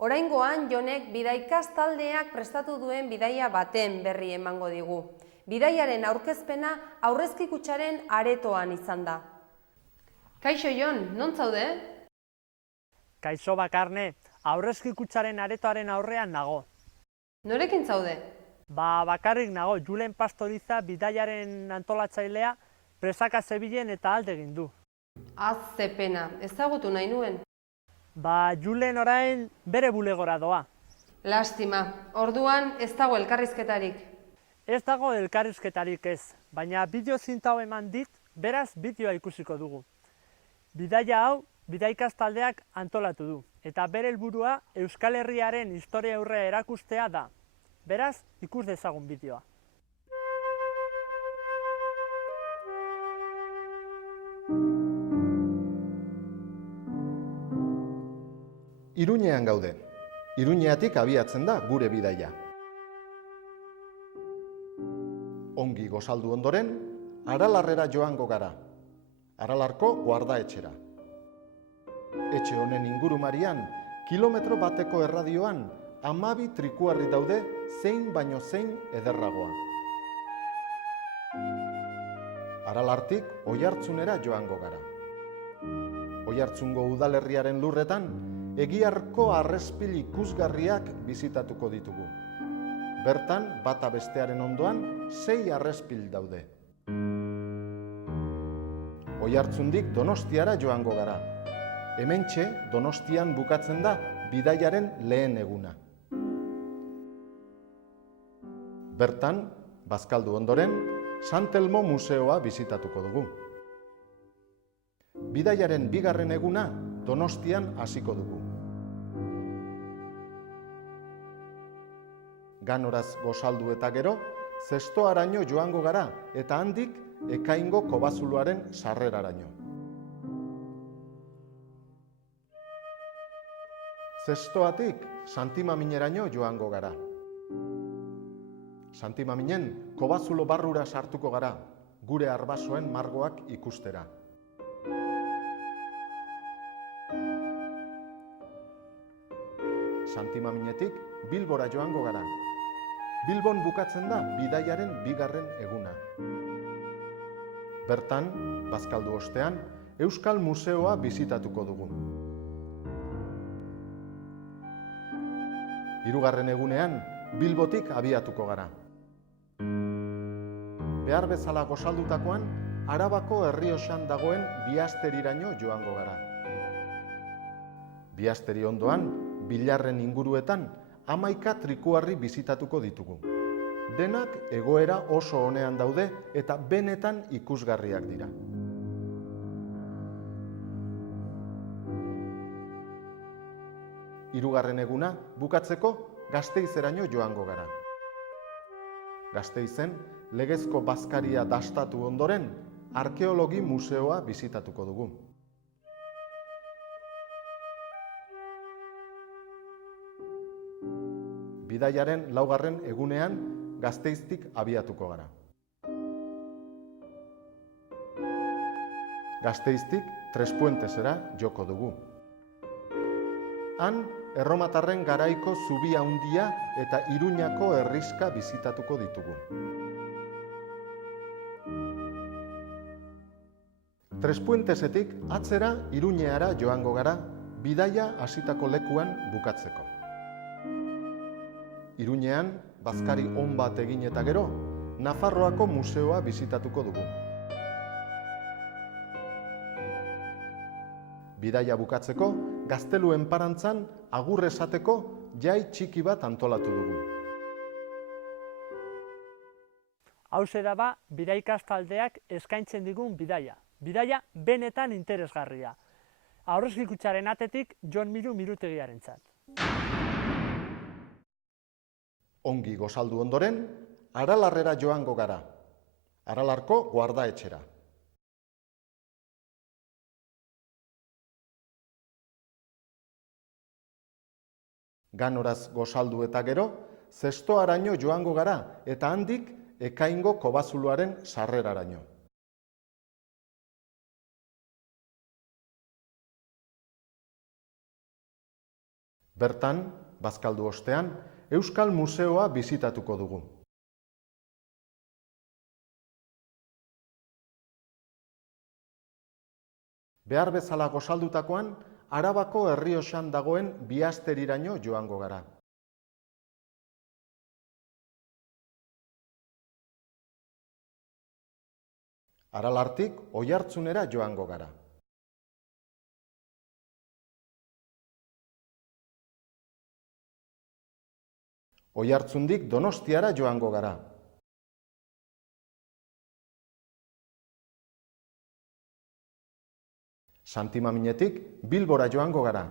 Oraingoan Jonek bidaikaz taldeak prestatu duen bidaia baten berri emango digu. Bidaiaren aurkezpena Aurrezki Kutxaren aretoan izan da. Kaixo Jon, non zaude? Kaixo Bakarne, Aurrezki Kutxaren aretoaren aurrean nago. Norekin zaude? Bakarrik nago, Julen Pastoriza bidaiaren antolatzailea presaka zebilen eta alde egin du. Ze pena, ezagutu nahi nuen. Julen orain bere bulegora doa. Lastima, orduan ez dago elkarrizketarik. Ez dago elkarrizketarik ez, baina bideo zinta hau eman dit, beraz bideoa ikusiko dugu. Bidaia hau bidaikaz taldeak antolatu du, eta bere helburua Euskal Herriaren historia aurrea erakustea da. Beraz, ikus dezagun bideoa. Iruñean gaude. Iruñeatik abiatzen da gure bidaia. Ongi gozaldu ondoren, Aralarrera joango gara. Aralarko guardaetxera. Etxe honen ingurumarian, kilometro bateko erradioan, 12 trikuarri daude zein baino zein ederragoa. Aralartik Oiartzunera joango gara. Oiartzungo udalerriaren lurretan, Egiarko arrespil ikusgarriak bizitatuko ditugu. Bertan, bata bestearen ondoan, 6 arrespil daude. Oiartzundik Donostiara joango gara. Hementxe, Donostian bukatzen da bidaiaren lehen eguna. Bertan, bazkaldu ondoren, San Telmo museoa bizitatuko dugu. Bidaiaren bigarren eguna Donostian hasiko dugu. Ganoraz gozaldu eta gero, Zestoaraino joango gara eta handik Ekaingo kobazuloaren sarreraraino. Zestoatik Santimamineraino joango gara. Santimaminen kobazulo barrura sartuko gara, gure arbasoen margoak ikustera. Santimaminetik Bilbora joango gara. Bilbon bukatzen da bidaiaren bigarren eguna. Bertan, bazkaldu ostean, Euskal Museoa bizitatuko dugu. Hirugarren egunean, Bilbotik abiatuko gara. Behar bezala gozaldutakoan, Arabako Errioxan dagoen Biasteriraino joango gara. Biasteri ondoan, Bilarren inguruetan, 11 trikuarri bizitatuko ditugu. Denak egoera oso onean daude eta benetan ikusgarriak dira. Hirugarren eguna bukatzeko Gasteizeraino joango gara. Gasteizen, legezko bazkaria dastatu ondoren, arkeologi museoa bizitatuko dugu. Bidaiaren laugarren egunean Gasteiztik abiatuko gara. Gasteiztik Trespuentesera joko dugu. Han, erromatarren garaiko zubi handia eta Iruñako herrixka bizitatuko ditugu. Trespuentesetik atzera Iruñeara joango gara, bidaia hasitako lekuan bukatzeko. Iruñean, bazkari on bat egin eta gero, Nafarroako museoa bizitatuko dugu. Bidaia bukatzeko, Gaztelu enparantzan agur esateko jai txiki bat antolatu dugu. Hauxe da bidaikaz taldeak eskaintzen digun bidaia. Bidaia benetan interesgarria. Aurrezki Kutxaren atetik Jon Miru Mirutegiarentzat. Ongi gozaldu ondoren, Aralarrera joango gara. Aralarko guardaetxera. Ganoraz gozaldu eta gero, Zestoaraino joango gara eta handik Ekaingo kobazuloaren sarreraraino. Bertan, bazkaldu ostean, Euskal Museoa bisitatuko dugu. Behar bezala gozaldutakoan, Arabako Errioxan dagoen Biasteriraino joango gara. Aralartik Oiartzunera joango gara. Oiartzundik Donostiara joango gara. Santimaminetik Bilbora joango gara.